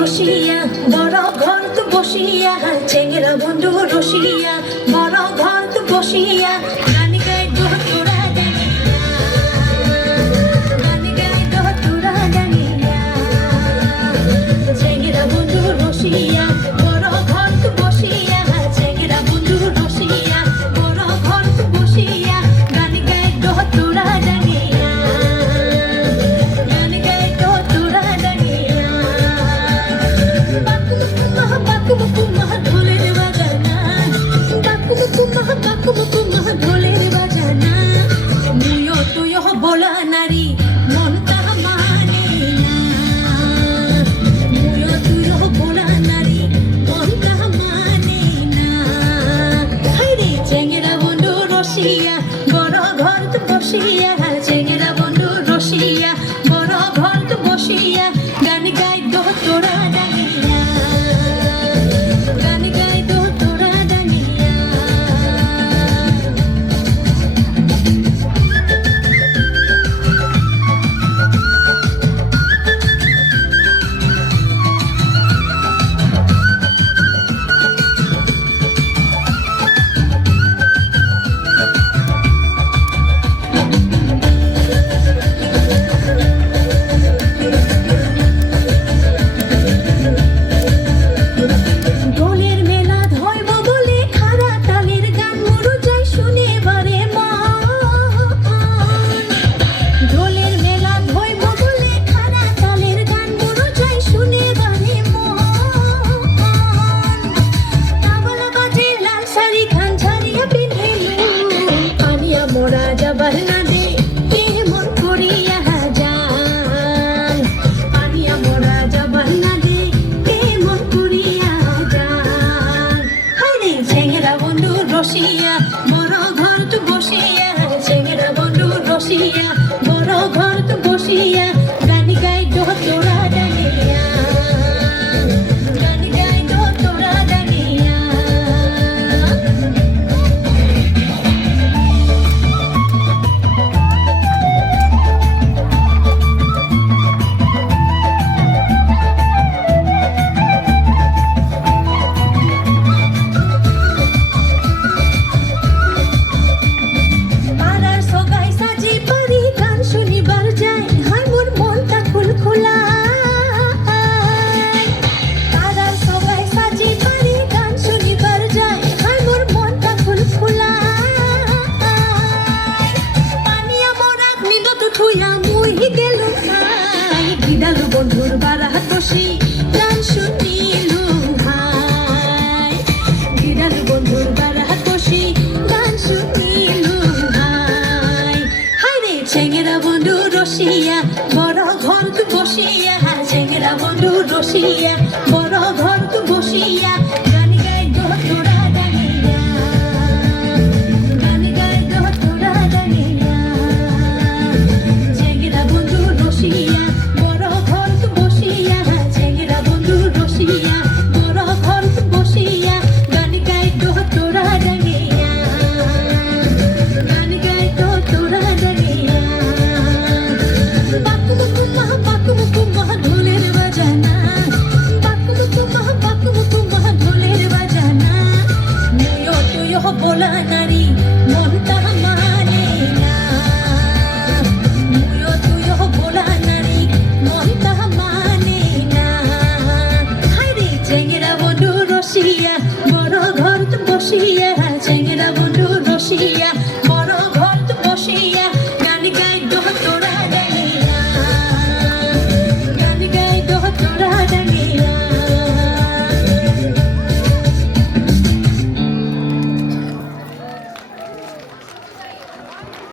রসিয়া বড় ঘর তো বসিয়া চেঙ্গেরা বন্ধু রসিয়া বড় ঘর তো বসিয়া গান গাই দো তোরা জানিয়া গান গাই দো তোরা জানিয়া চেঙ্গেরা বন্ধু রসিয়া বড় ঘর তো বসিয়া চেঙ্গেরা বন্ধু রসিয়া বড় ঘর তো বসিয়া গান গাই দো তোরা জানিয়া গান গাই দো তোরা জানিয়া বাকুমা ঢোলের বাজানা বাকুমা ঢোলের বাজানা মুয়ো তুয়ো বলা নারী মনটা মানে না মুয়ো তুয়ো বলা নারী মনটা মানে না হাইরে চেঙ্গেরা বন্ধু রসিয়া বড় ঘর তো বসিয়া চেঙ্গেরা বন্ধু রসিয়া বড় ঘর তো বসিয়া গান গাই দো তোরা জানিয়া গান গাই দো তোরা জানিয়া দোলের মেলা ধরব বলে খাড়া তালের গান মরু যাই শুনে বারে মা দোলের মেলা ধরব বলে খাড়া তালের গান মরু যাই শুনে বারে মা তাবলা বাজে লাল শাড়ি খান ঝাড়িয়া পিঁধেলু আনিয়া মোরা যাবার না দে কেমন করিয়া যান আনিয়া মোরা যাবার না দে কেমন করিয়া যান হাইরে চেঙ্গেরা বন্ধু রসিয়া বড় ঘর তো বসিয়া চেঙ্গেরা বন্ধু রসিয়া বড় ঘর তো বসিয়া গান গাই দো তোরা জানিয়া গান গাই দো তোরা জানিয়া পাড়ার সগাই সাজি পারি গান শুনিবার যাই হাই মোর মনটা খুলখুলা পাড়ার সগাই সাজি পারি গান শুনিবার যাই হাই মোর মনটা খুলখুলা পানিয়া মোরা নিদত থুইয়া মুই গেলু হাই গিদালু বন্ধুর বারাত বসি গান শুনিলু হাই গিদালু বন্ধুর বারাত বসি গান শুনিলু হাই হাইরে চেঙ্গেরা বন্ধু রসিয়া বড় ঘর তো বসিয়া চেঙ্গেরা বন্ধু রসিয়া বড় ঘর তো বসিয়া গান গাই দো তোরা জানিয়া গান গাই দো তোরা জানিয়া চেঙ্গেরা বন্ধু রসিয়া বড় ঘর তো বসিয়া চেঙ্গেরা বন্ধু রসিয়া বড় ঘর তো বসিয়া গান গাই দো তোরা জানিয়া গান গাই দো তোরা জানিয়া বাকুমা ঢোলের বাজানা বাকুমা ঢোলের বাজানা মুয়ো তুয়ো বলা নারী মনটা মানে না মুয়ো তুয়ো বলা নারী মনটা মানে না হাইরে চেঙ্গেরা বন্ধু রসিয়া বড় ঘর তো বসিয়া